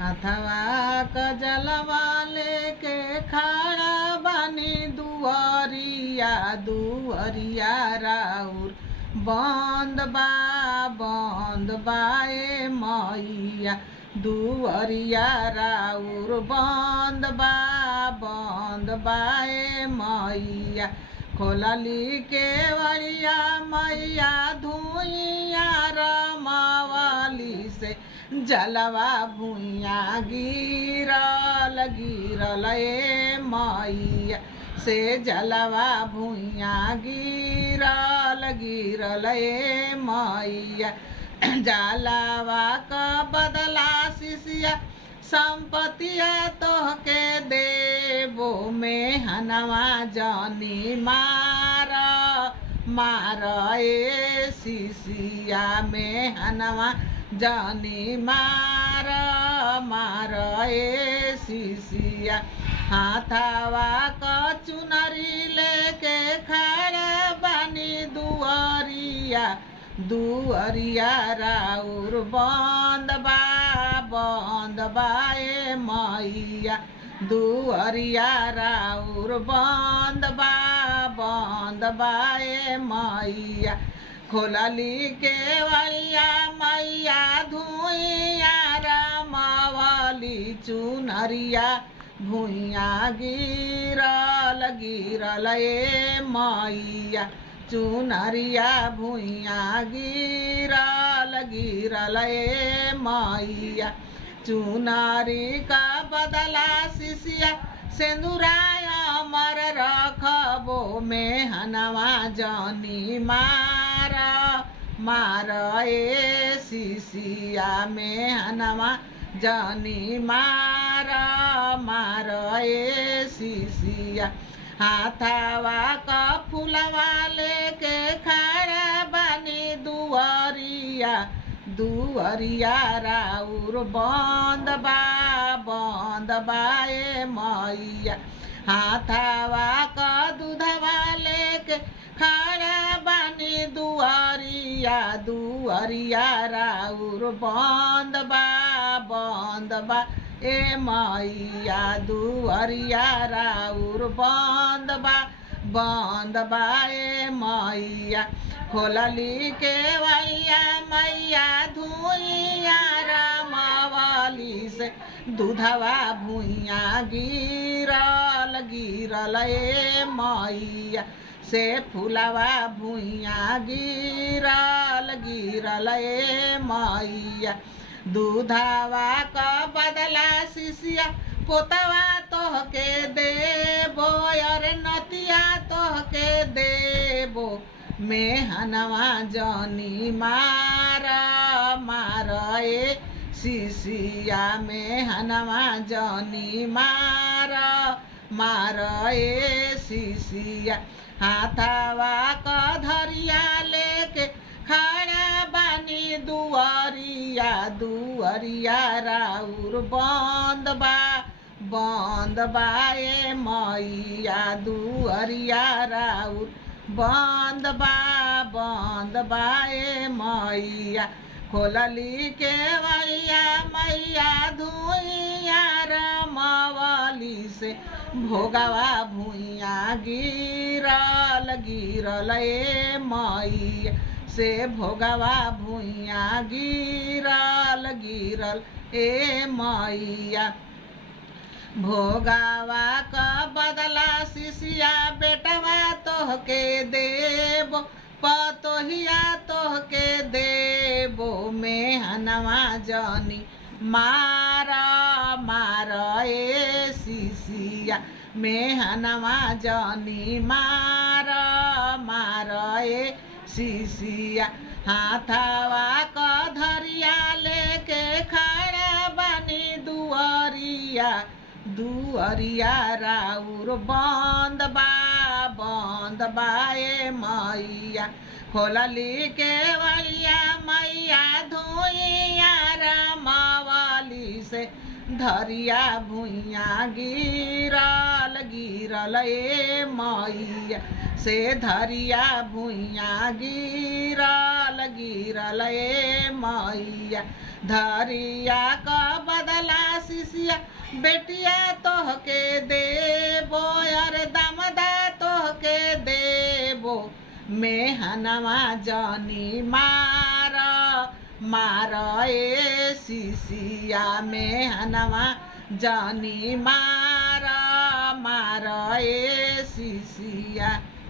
हथवा क जलवा लेके खड़ा बानी दुआरिया दुआरिया राउर बंद बा ए मैया दुआरिया राउर बंद बा ए मैया खोलली केवड़िया मैया धुइया रमावली से जलवा भुइया गिरल ए मैया से जलवा भुइया गिरल ए मैया जलवा का बदला शिष्या संपतिया तोहके देबो में हनवा जानी मार ए शिष्या में हनवा जानी मार ए शिष्या हाथवा क चुनरी लेके खड़ा बानी दुआरिया राउर बंद बा ए मैया दुआरिया राउर बंद बा ए मैया खोलली केवड़िया मैया धुइया रमावली चुनरिया भुइया गिरल ए मैया चुनरिया भुइया गिरल ए मैया चुनरी का बदला शिष्या सिंदूराय अमर रखबो में हनवा जानी मार ए शिष्या में हनवा जानी मार ए शिष्या हाथवा का फूलवा लेके खड़ा बानी दुआरिया राउर बंद बा ए मैया हाथवा का दूधवा लेके खड़ा बानी दुआरिया राउर बंद बा ए मैया दुआरिया राउर बंद बा ए मैया खोलली केवड़िया मैया धुइया रमावली से दूधवा भुइया गिरल ए मैया से फूलवा भुइया गिरल ए मैया दूधवा का बदला शिष्या पोतवा तोहके देबो अरे नतिया तोहके देबो में हनवा जानी मार ए शिष्या में हनवा जानी मार ए शिष्या हाथवा का धरिया लेके खड़ा बानी दुआरिया राउर बंद बा ए मैया दुआरिया राउर बंद बा ए मैया खोलली केवड़िया मैया धुइया रमावली से भोगवा भुइया गिरल ए मैया से भोगवा भुइया गिरल ए मैया भोगवा का बदला शिष्या बेटवा तोहके देबो पतोहिया तोहके देबो में हनवा जानी मार ए शिष्या में हनवा जानी मार ए शिष्या हाथवा का धरिया लेके खड़ा बानी दुआरिया राउर बंद बा ए मैया खोलली केवड़िया मैया धुइया रमावली से धरिया भुइया गिरल ए मैया से धरिया भुइया गिरल ए मैया धरिया का बदला मैया बेटिया तोहके देबो अरे दामदा तोहके देबो मेहनवा जनी मार मार ए सिसिया मेहनवा जनी मार मार ए सिसिया।